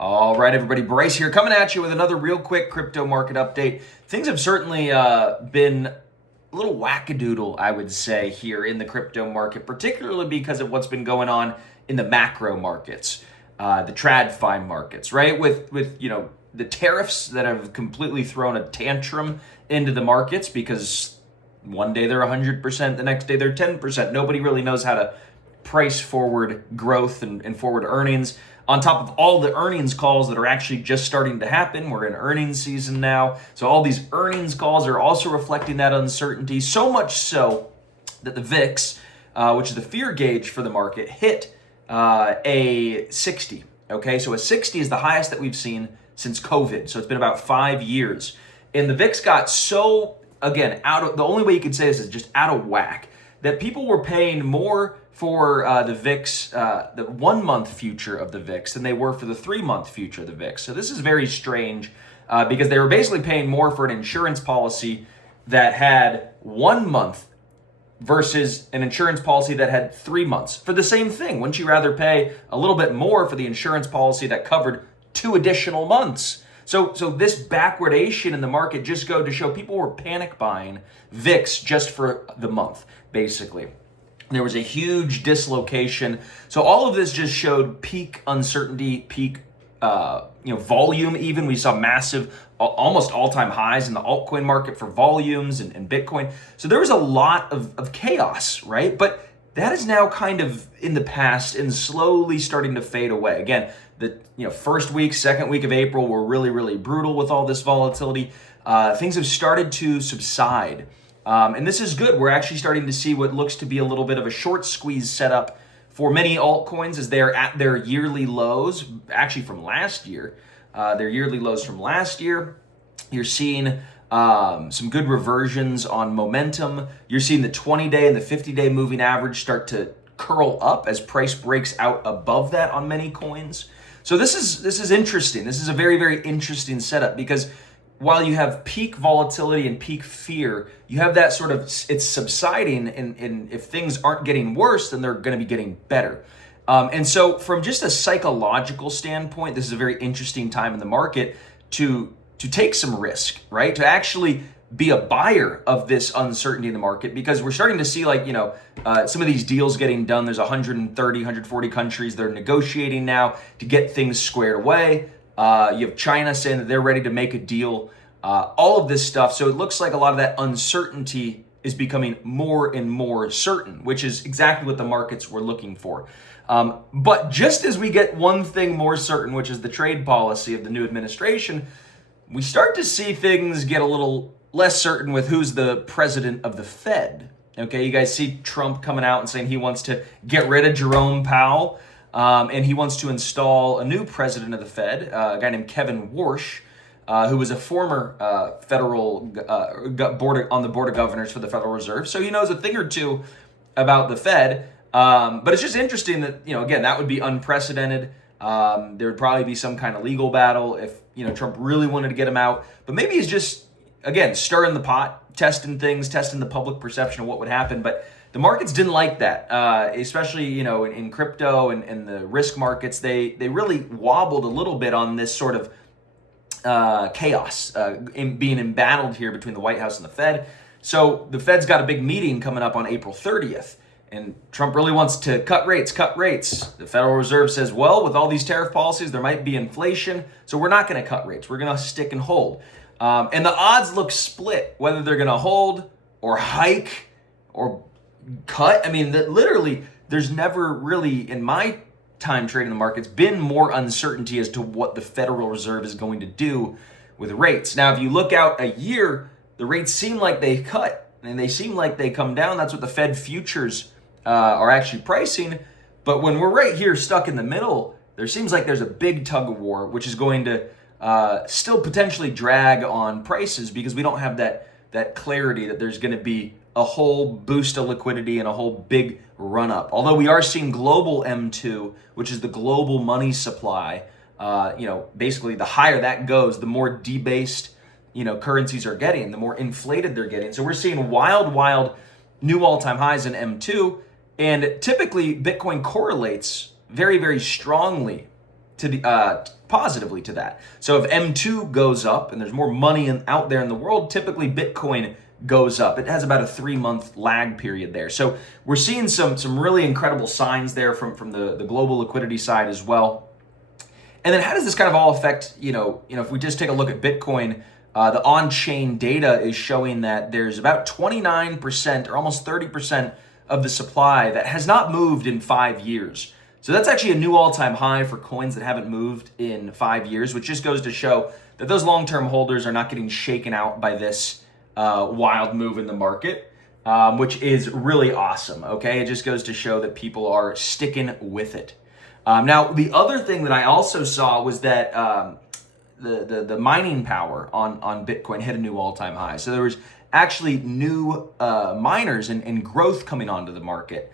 All right, everybody, Bryce here coming at you with another real quick crypto market update. Things have certainly been a little wackadoodle, I would say, here in the crypto market, particularly because of what's been going on in the macro markets, the TradFi markets, right? With the tariffs that have completely thrown a tantrum into the markets because one day they're 100%, the next day they're 10%. Nobody really knows how to price forward growth and forward earnings. On top of all the earnings calls that are actually just starting to happen, we're in earnings season now. So all these earnings calls are also reflecting that uncertainty, so much so that the VIX, which is the fear gauge for the market, hit a 60. Okay, so a 60 is the highest that we've seen since COVID. So it's been about 5 years. And the VIX got so, again, the only way you could say this is just out of whack, that people were paying more for the VIX, the 1 month future of the VIX, than they were for the 3 month future of the VIX. So this is very strange because they were basically paying more for an insurance policy that had 1 month versus an insurance policy that had 3 months for the same thing. Wouldn't you rather pay a little bit more for the insurance policy that covered 2 additional months? So this backwardation in the market just go to show people were panic buying VIX just for the month, basically. There was a huge dislocation. So all of this just showed peak uncertainty, peak volume even. We saw massive, almost all-time highs in the altcoin market for volumes and Bitcoin. So there was a lot of chaos, right? But that is now kind of in the past and slowly starting to fade away. Again, the first week, second week of April were really, really brutal with all this volatility. Things have started to subside. And this is good. We're actually starting to see what looks to be a little bit of a short squeeze setup for many altcoins as they are at their yearly lows, actually from last year. Their yearly lows from last year. You're seeing some good reversions on momentum. You're seeing the 20-day and the 50-day moving average start to curl up as price breaks out above that on many coins. So this is interesting. This is a very, very interesting setup because while you have peak volatility and peak fear, you have that sort of, it's subsiding, and if things aren't getting worse, then they're going to be getting better. And so from just a psychological standpoint, this is a very interesting time in the market to take some risk, right? To actually be a buyer of this uncertainty in the market, because we're starting to see some of these deals getting done. There's 130, 140 countries that are negotiating now to get things squared away. You have China saying that they're ready to make a deal, all of this stuff. So it looks like a lot of that uncertainty is becoming more and more certain, which is exactly what the markets were looking for. But just as we get one thing more certain, which is the trade policy of the new administration, we start to see things get a little less certain with who's the president of the Fed. Okay, you guys see Trump coming out and saying he wants to get rid of Jerome Powell. And he wants to install a new president of the Fed, a guy named Kevin Warsh, who was a former federal on the board of governors for the Federal Reserve. So he knows a thing or two about the Fed. But it's just interesting that, again, that would be unprecedented. There would probably be some kind of legal battle if, Trump really wanted to get him out. But maybe he's just, again, stirring the pot, testing things, testing the public perception of what would happen. But the markets didn't like that, especially in crypto and the risk markets. They really wobbled a little bit on this sort of chaos being embattled here between the White House and the Fed. So the Fed's got a big meeting coming up on April 30th, and Trump really wants to cut rates. The Federal Reserve says, well, with all these tariff policies, there might be inflation, so we're not going to cut rates. We're going to stick and hold. And the odds look split, whether they're going to hold or hike or cut. I mean, literally, there's never really, in my time trading the markets, been more uncertainty as to what the Federal Reserve is going to do with rates. Now, if you look out a year, the rates seem like they cut and they seem like they come down. That's what the Fed futures are actually pricing. But when we're right here stuck in the middle, there seems like there's a big tug of war, which is going to still potentially drag on prices because we don't have that clarity that there's going to be a whole boost of liquidity and a whole big run up. Although we are seeing global M2, which is the global money supply, basically the higher that goes, the more debased, currencies are getting, the more inflated they're getting. So we're seeing wild new all-time highs in M2. And typically Bitcoin correlates very, very strongly to the positively to that. So if M2 goes up and there's more money out there in the world, typically Bitcoin goes up. It has about a 3-month lag period there. So we're seeing some really incredible signs there from the global liquidity side as well. And then how does this kind of all affect, if we just take a look at Bitcoin, the on-chain data is showing that there's about 29% or almost 30% of the supply that has not moved in 5 years. So that's actually a new all-time high for coins that haven't moved in 5 years, which just goes to show that those long-term holders are not getting shaken out by this wild move in the market, which is really awesome, okay? It just goes to show that people are sticking with it. Now, the other thing that I also saw was that the mining power on Bitcoin hit a new all-time high. So there was actually new miners and growth coming onto the market.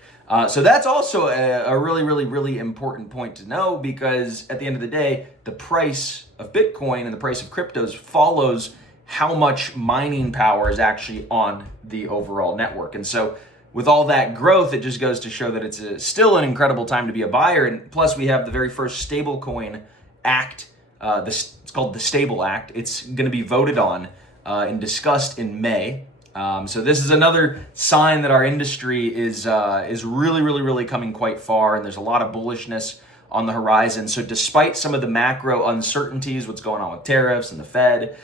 So that's also a really, really, really important point to know, because at the end of the day, the price of Bitcoin and the price of cryptos follows how much mining power is actually on the overall network. And so with all that growth, it just goes to show that it's still an incredible time to be a buyer. And plus, we have the very first stablecoin act. It's called the Stable Act. It's going to be voted on and discussed in May. So this is another sign that our industry is really, really, really coming quite far, and there's a lot of bullishness on the horizon. So despite some of the macro uncertainties, what's going on with tariffs and the Fed,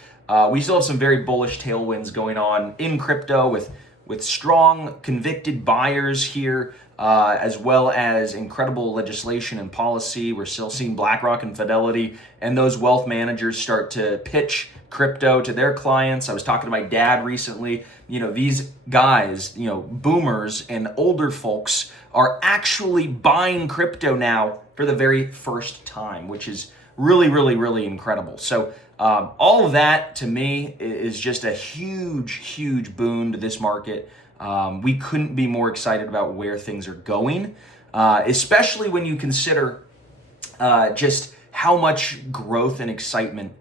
we still have some very bullish tailwinds going on in crypto with strong convicted buyers here, as well as incredible legislation and policy. We're still seeing BlackRock and Fidelity and those wealth managers start to pitch crypto to their clients. I was talking to my dad recently. These guys, boomers and older folks are actually buying crypto now for the very first time, which is really, really, really incredible. So all of that to me is just a huge, huge boon to this market. We couldn't be more excited about where things are going, especially when you consider just how much growth and excitement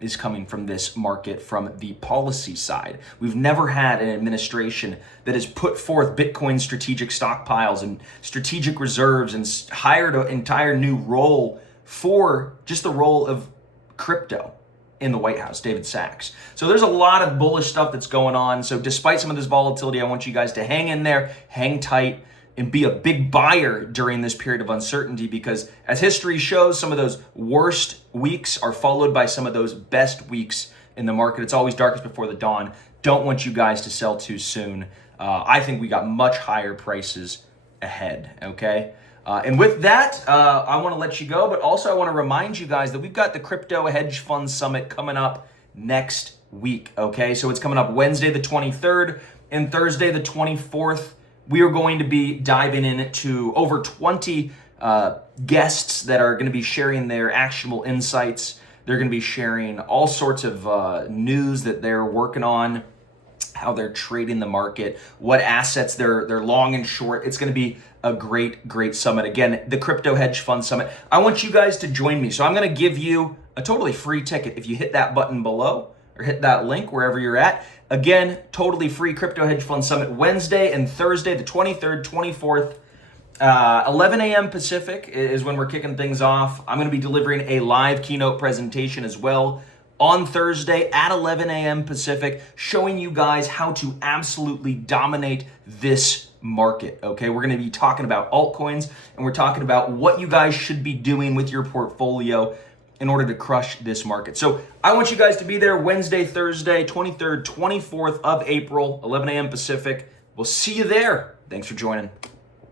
is coming from this market from the policy side. We've never had an administration that has put forth Bitcoin strategic stockpiles and strategic reserves and hired an entire new role for just the role of crypto in the White House, David Sachs. So there's a lot of bullish stuff that's going on. So despite some of this volatility, I want you guys to hang in there, hang tight, and be a big buyer during this period of uncertainty, because as history shows, some of those worst weeks are followed by some of those best weeks in the market. It's always darkest before the dawn. Don't want you guys to sell too soon. I think we got much higher prices ahead, okay? And with that, I want to let you go, but also I want to remind you guys that we've got the Crypto Hedge Fund Summit coming up next week, okay? So it's coming up Wednesday the 23rd and Thursday the 24th. We are going to be diving into over 20 guests that are going to be sharing their actionable insights. They're going to be sharing all sorts of news that they're working on, how they're trading the market, what assets they're long and short. It's going to be a great, great summit. Again, the Crypto Hedge Fund Summit. I want you guys to join me. So I'm going to give you a totally free ticket if you hit that button below or hit that link wherever you're at. Again, totally free Crypto Hedge Fund Summit Wednesday and Thursday, the 23rd, 24th. 11 a.m. Pacific is when we're kicking things off. I'm going to be delivering a live keynote presentation as well on Thursday at 11 a.m. Pacific, showing you guys how to absolutely dominate this market, okay? We're going to be talking about altcoins, and we're talking about what you guys should be doing with your portfolio in order to crush this market. So I want you guys to be there Wednesday, Thursday, 23rd, 24th of April, 11 a.m. Pacific. We'll see you there. Thanks for joining.